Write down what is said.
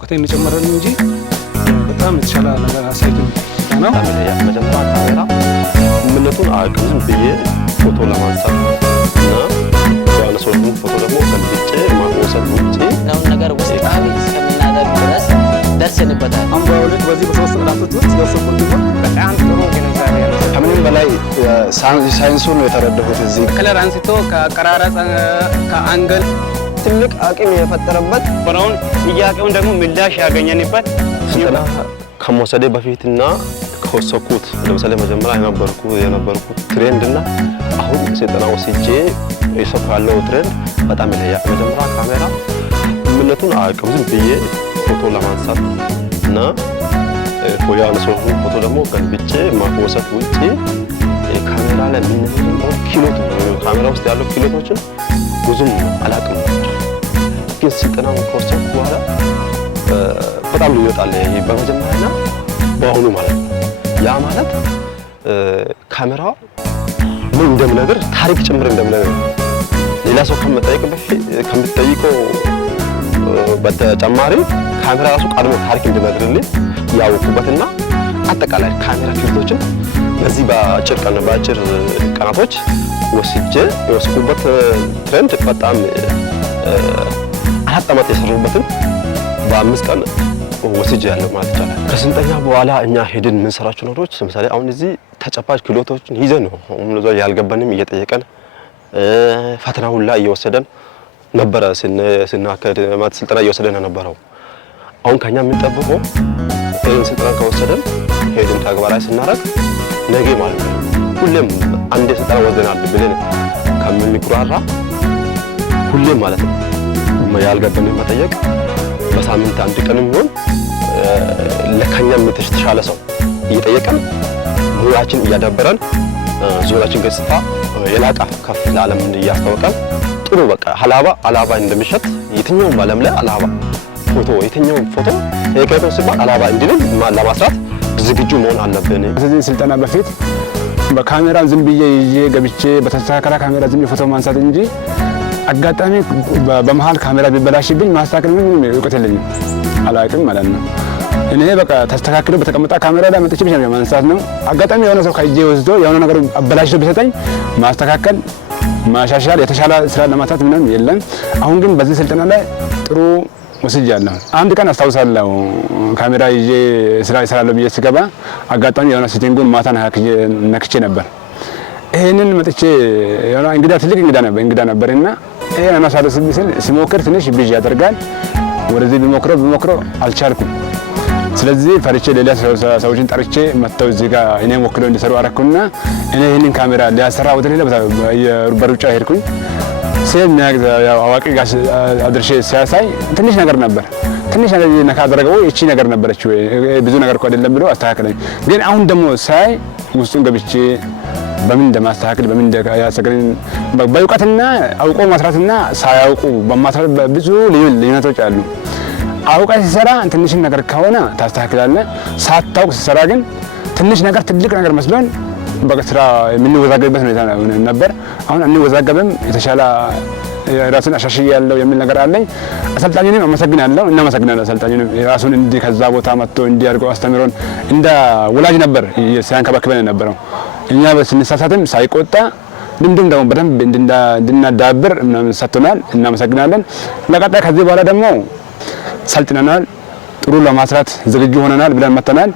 እውቀቴን እንጨምራለን እንጂ በጣም የተሻለ ነገር አሳይቶኝ ነው። መጀመሪያ ካሜራ ምንነቱን አያውቅም። ዝም ብዬ ፎቶ ለማንሳት እና ያነሳሁትን ፎቶ ደግሞ ከልጬ ማቆሰል ውጪ ነው ነገር ውስጣዊ እስከምናደርግ ድረስ ደርሰንበታል። አምባውልት በዚህ በሶስት ቀናቶች ውስጥ ደርሰንበት በጣም ጥሩ ግንዛቤ ነው። ከምንም በላይ ሳይንሱን ነው የተረዳሁት። እዚህ ከለር አንስቶ ከአቀራረጽ ከአንገል ትልቅ አቅም የፈጠረበት ብራውን ጥያቄውን ደግሞ ምላሽ ያገኘንበት ስልጠና ከመውሰዴ በፊትና ከወሰድኩት ለምሳሌ መጀመሪያ የነበርኩት ትሬንድና አሁን ስልጠና ወስጄ የሰው ያለው ትሬንድ በጣም ይለያል። መጀመሪያ ካሜራ ምንነቱን አያውቅም። ዝም ብዬ ፎቶ ለማንሳት እና ያነሳሁትን ፎቶ ደግሞ ገልብጬ ማቆሰት ውጪ ካሜራ ላይ ምንነው ኪሎት ካሜራ ውስጥ ያለው ኪሎቶችን ብዙም አላውቅም። ግን ስልጠናውን ከወሰድኩ በኋላ በጣም ልዩነት አለ። ይሄ በመጀመሪያና በአሁኑ ማለት ነው። ያ ማለት ካሜራ ምን እንደምነግር ታሪክ ጭምር እንደምነግር ሌላ ሰው ከምትጠይቀው በተጨማሪ ካሜራ ራሱ ቀድሞ ታሪክ እንደነግርልኝ ያወቁበትና አጠቃላይ ካሜራ ፊልቶችን በዚህ በአጭር ቀናቶች ወስጄ የወሰድኩበት ትሬንድ በጣም 4 ዓመት የሰሩበትን በ5 ቀን ወስጄ ያለው ማለት ይቻላል። ከስልጠና በኋላ እኛ ሄድን የምንሰራቸው ነገሮች ለምሳሌ አሁን እዚህ ተጨባጭ ክህሎቶችን ይዘን ነው ያልገባንም እየጠየቀን ፈተናውን ላይ እየወሰደን ነበረ ስናከድ ማለት ስልጠና እየወሰደን ነበረው። አሁን ከኛ የምንጠብቀው ይሄን ስልጠና ከወሰደን ሄድን ተግባራዊ ስናደርግ ነገ ማለት ነው ሁሌም አንዴ ስልጠና ወስደናል ብለን ከምንኩራራ ሁሌም ማለት ነው ያልገባንን መጠየቅ በሳምንት አንድ ቀንም ቢሆን ለከኛም የተሻለ ሰው እየጠየቀን ሙያችን እያዳበረን ዞናችን ገጽታ የላቀ ከፍ ለዓለም እያስተዋወቀን ጥሩ በቃ አላባ እንደሚሸጥ የትኛውም ዓለም ላይ አላባ ፎቶ የትኛውም ፎቶ የከቶ ሲባል አላባ እንዲልን ለማስራት ዝግጁ መሆን አለብን። ከዚህ ስልጠና በፊት በካሜራ ዝም ብዬ ይዤ ገብቼ በተስተካከለ ካሜራ ዝም ፎቶ ማንሳት እንጂ አጋጣሚ በመሃል ካሜራ ቢበላሽብኝ ማስተካከል ምንም እውቀት የለኝም፣ አላውቅም ማለት ነው። እኔ በቃ ተስተካክሎ በተቀመጠ ካሜራ ላይ መጥቼ ብቻ ማንሳት ነው። አጋጣሚ የሆነ ሰው ከእጄ ወስዶ የሆነ ነገር አበላሽቶ ቢሰጠኝ ማስተካከል ማሻሻል የተሻለ ስራ ለማታት ምንም የለም። አሁን ግን በዚህ ስልጠና ላይ ጥሩ ወስጃለሁ። አንድ ቀን አስታውሳለሁ ካሜራ ይዤ ስራ ይሰራለሁ ብዬ ስገባ አጋጣሚ የሆነ ሴቲንጉን ማታ ነክቼ ነበር። ይሄንን መጥቼ የሆነ ትልቅ እንግዳ ነበርና ይሄን አናሳለስ ስል ስሞክር ትንሽ ብዥ ያደርጋል። ወደዚህ ቢሞክረው አልቻልኩም። ስለዚህ ፈርቼ ሌላ ሰዎችን ጠርቼ መጥተው እዚህ ጋር እኔን ወክለው እንዲሰሩ አደረኩና እኔ ይሄንን ካሜራ ሊያሰራ ወደ ሌላ በሩጫ ሄድኩኝ። አዋቂ ጋር አድርሼ ሲያሳይ ትንሽ ነገር ነበር። ትንሽ ነገር ነካ አደረገው እቺ ነገር ነበረች ወይ ብዙ ነገር እኮ አይደለም ብሎ አስተካከለኝ። ግን አሁን ደግሞ ሳይ ውስጡን ገብቼ በምን እንደማስተካከል በምን እንደያሰገኝ በእውቀትና አውቆ መስራትና ሳያውቁ በማስራት ብዙ ልዩነቶች አሉ። አውቀ ሲሰራ ትንሽ ነገር ከሆነ ታስተካክላለህ። ሳታውቅ ሲሰራ ግን ትንሽ ነገር ትልቅ ነገር መስሎን በስራ የምንወዛገብበት ሁኔታ ነበር። አሁን አንወዛገብም፣ የተሻለ ራስን አሻሽያለሁ የሚል ነገር አለኝ። አሰልጣኙንም አመሰግናለሁ። እናመሰግናለን አሰልጣኙንም ራሱን እንዲህ ከዛ ቦታ መጥቶ እንዲያርገው አስተምሮን እንደ ወላጅ ነበር ሲያንከባክበን ነበረው። እኛ በስንሳሳትም ሳይቆጣ ልምድም ደግሞ በደንብ እንድናዳብር ምናምን ሰጥቶናል። እናመሰግናለን። ለቀጣይ ከዚህ በኋላ ደግሞ ሰልጥነናል፣ ጥሩ ለማስራት ዝግጁ ሆነናል ብለን መተናል።